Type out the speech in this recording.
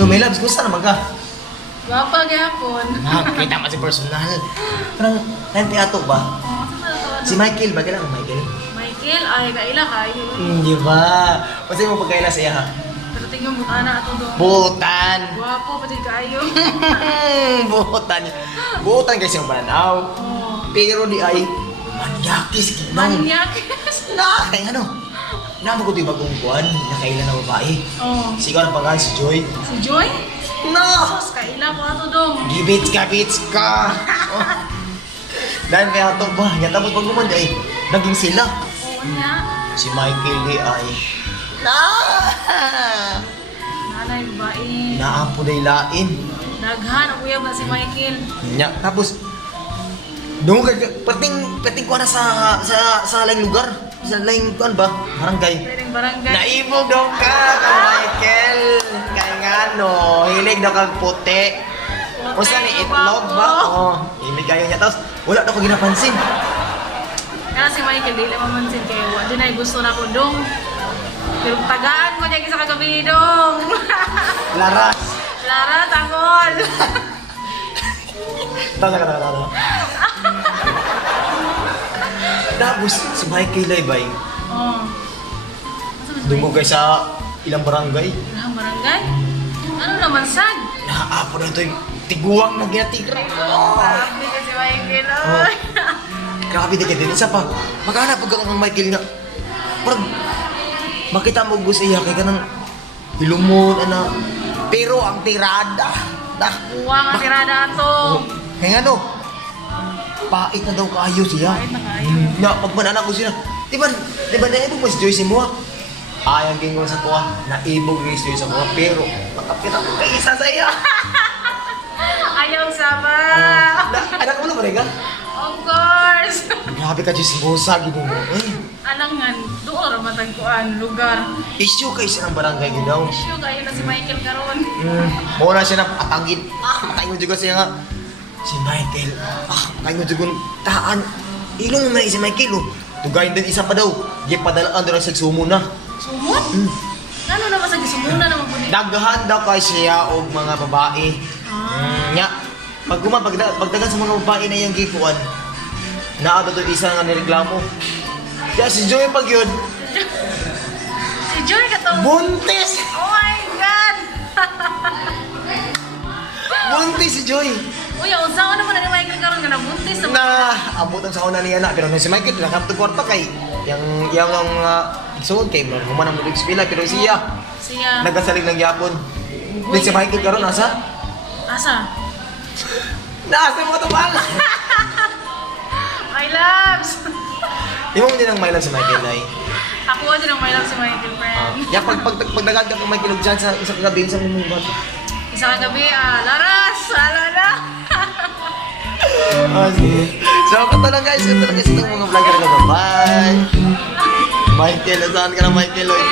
Oh, may loves, gusto naman ka? Gwapa gyapon. Kita mo si personal. Parang, nanti ato ba? Oh, asa man to? Si Michael ba? Kailangan Michael? Michael, ay kaila kayo. Hindi ba? Kasi mo pagkaila sa iya ha? Pero tingnan mo ana ato do. Butan! Gwapo pati kayo. Butan! Butan kasi yung pananaw. Oh. Pero di ay, manyakis kinang. Manyakis. Na, kaya ano? Naman ko ito yung bagong kuhan, nakailan na babae. Oh. Sigaw ang pangalan si Joy. Si Joy? No! Sus, kaila ko ato dong. Gibits ka! Oh. Dahil kaya ito ba? Yan tapos pag gumanda ay, naging sila. Oo nga. Si Michael di ay, na! Nanay babae. Naapo day lain. Daghan ang kuya ba si Michael? Nya, tapos, doon ka, pating ko na sa laing lugar. Sa laing kuan ba? Barangay. Pwedeng barangay. Naibog daw ka, Michael. Kaya nga no, hilig daw kang puti. O saan ni itlog ba? Oo, hilig kayo niya. Tapos, wala daw ko ginapansin. Kaya si Michael, di lang mamansin kayo. Di na gusto na ko dong. Pero tagaan ko niya sa kagabi dong. Laras. Lara, tangol. Tara. Tapos, si Michael ay bay. Oh. Asa mas Doon kay sa ilang barangay. Ang barangay? Ano naman sad? Nakaapo na ito yung tiguang na ginatigra. Sabi ka si Michael, Oh. oy. Grabe din din. Isa pa, maghanap pag ang Michael nga. Parang, makita mo gusto iya kay ka ng hilumon, ana. Pero ang tirada, Uwang ang tirada ato. kaya ano, pait na daw kayo siya. Pait na kayo. Nga, pagmananak ko siya, di ba naibog mo si Joyce mo? Ayang gingon sa kuha, naibog ni si Joyce mo, pero makapira ko kay isa sa iya. Ayaw sama. Anak mo na ba rin ka? Of course. Grabe ka, Joyce mo, sagin mo. Alangan, doon ramatang kuan, lugar. Issue kayo sa ng barangay yun daw. Issue kayo na si Michael karon. Muna siya na atangit. Patay mo juga siya nga. Si Michael. Patay mo juga taan. Ilong naman si Michael oh. Tugayin din isa pa daw. Di padalaan daw sa sumo na. Sumot? Ano naman sa gisumuna naman po niya? Daghan daw kay siya og mga babae. Nya. Pagdagan sa mga babae na yung gikuan. Naa daw isa nga nireklamo. Kaya si Joey pag yun. Si Joy ka to. Buntis! Oh my God! Buntis si Joy! Uy, ang sao naman na ni Michael karon nga nabuntis Na abot ang sa una niya na pero nung si Michael nakapto kwarta kay yang suod kay human ang mulig spila pero siya Siya. nagasalig ng yapon. Then si Michael karon asa? Asa? Nasa mo to bala. My loves! Imo mo din ang mailan si Michael ay. Ako din ang my love si Michael, friend. Ya pagdagan ka kay Michael og dyan sa isa kagabi sa mumunggan. Isa ka gabi, Laras! Ala na! Sige. So kato lang guys, itong mga vlogger ko. Bye. Michael, saan ka na Michael? Oy?